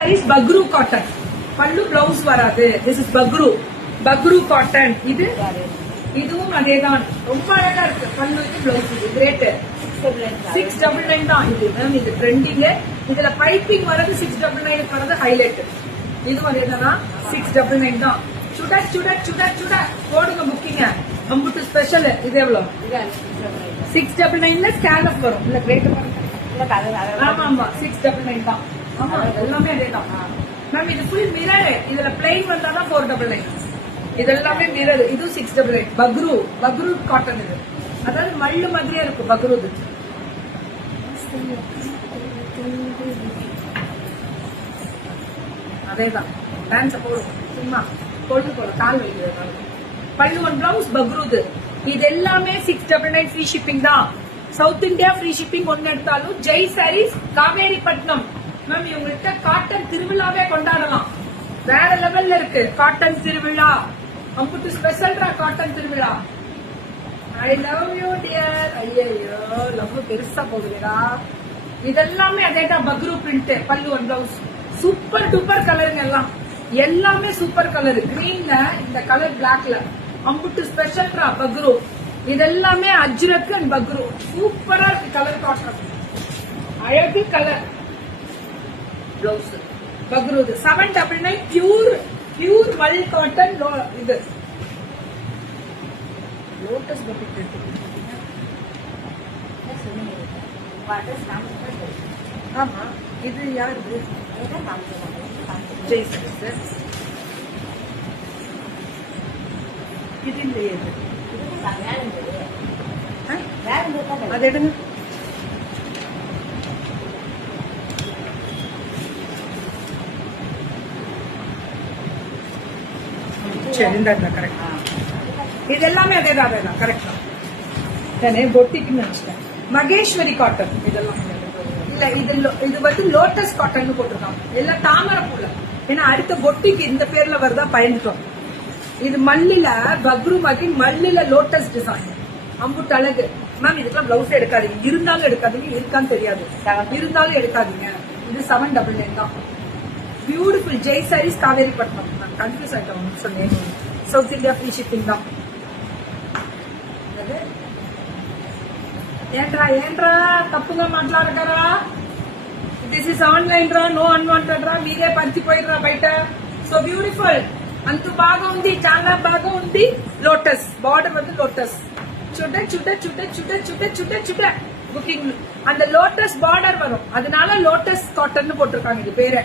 is bagru cotton. Pallu blouse வராது. This is bagru cotton. இதுவும் அதேதான். ரொம்ப அழகா இருக்கு. பல்லுக்கு பிளவுஸ் இது கிரேட் 699 தான் இது. மேம் இது ட்ரெண்டிங். இதுல பைப்பிங் வரது 699 வரது ஹைலைட். இதுவும் அதேதானா 699 தான். சுட போடுங்க புக்கிங்க. அம்புட்டு ஸ்பெஷல். இது எவ்வளவு? 699ல ஸ்கேன் அப் வரும். இல்ல கிரேட் ஆமா 699 தான். ஆமா எல்லாமே அதேதான். மேம் இது ஃபுல் மிரர். இதுல பிளைன் வந்தாதான் 499. இது எல்லாமே மிரர். இது 699. பக்ரு காட்டன் இது. அதாவது மல்லு மாதிரியே இருக்கும் பக்ரு இது. அதேதான் டான்ஸ் போடும். சும்மா கொண்டு போல கால் வைக்கிறது. பல்லு ஒன் பிளவுஸ் பக்ரு இது எல்லாமே 699 ஃப்ரீ ஷிப்பிங் தான். சவுத் இந்தியா ஃப்ரீ ஷிப்பிங் ஒன்னு எடுத்தாலும் ஜெய் சாரீஸ் காவேரிப்பட்டினம். மேம் இவங்கள்ட்ட காட்டன் திருவிழாவே கொண்டாடலாம். வேற லெவல்ல இருக்கு காட்டன் திருவிழா. அம்புட்டு ஸ்பெஷல்ரா காட்டன் திருவிழா. I love you dear. ஐயோ லவ் பெருசா போகுதுடா. இதெல்லாமே அதேதான் பக்ரு பிரிண்ட். பல்லு ஒன் பிளவுஸ் சூப்பர் டூப்பர் கலருங்க. எல்லாமே சூப்பர் கலர். கிரீன்ல இந்த கலர் பிளாக்ல அம்புட்டு ஸ்பெஷல்ரா பக்ரு. இதெல்லாமே அஜ்ரக் அண்ட் பக்ரு. சூப்பரா இருக்கு கலர் காட்டன். அழகு கலர் பிளவுஸ் பக்ரு 799 பியூர் மல் காட்டன். இது லோட்டஸ் பட்டிக் ஆமா இது யாரு? ஜெய் சார் இது இல்லையே. அது எடுங்க. கரெக்ட். இது எல்லாமே அதேதான் கரெக்ட். பொட்டிக்குன்னு நினைச்சிட்டேன். மகேஸ்வரி காட்டன் இதெல்லாம் இல்ல. இது வந்து லோட்டஸ் காட்டன் போட்டிருக்காங்க. எல்லாம் தாமரை பூல. ஏன்னா அடுத்த பொட்டிக்கு இந்த பேர்ல வருதா பயந்துட்டோம். இது மல்லில பக்ரு மாதிரி மல்லில லோட்டஸ் டிசைன். அம்புட்டு அழகு. மேம் இதுக்கெல்லாம் பிளவுஸ் எடுக்காதீங்க. இருந்தாலும் எடுக்காதீங்க. இருக்கான்னு தெரியாது. இருந்தாலும் எடுக்காதீங்க. இது 799 தான். பியூட்டிஃபுல் ஜெய் சாரீஸ் காவேரிப்பட்டினம். நான் கன்ஃபியூஸ் ஆயிட்டேன் சொன்னேன். சவுத் இந்தியா ஃப்ரீ ஷிப்பிங் தான். ఏంట్రా తప్పుగా మాట్లాడతారా? దిస్ ఇస్ ఆన్లైన్ రా, నో అన్వాంటెడ్ రా. మీరే పరిచిపోయిర్రా బయట. So beautiful. అంత బాగా ఉంది, చాలా బాగా ఉంది. లోటస్ బార్డర్ வந்து లోటஸ். சுட புக்கிங் அந்த லோட்டஸ் பார்டர் வரும். அதனால லோட்டஸ் காட்டன் போட்டிருக்காங்க இது பேரு.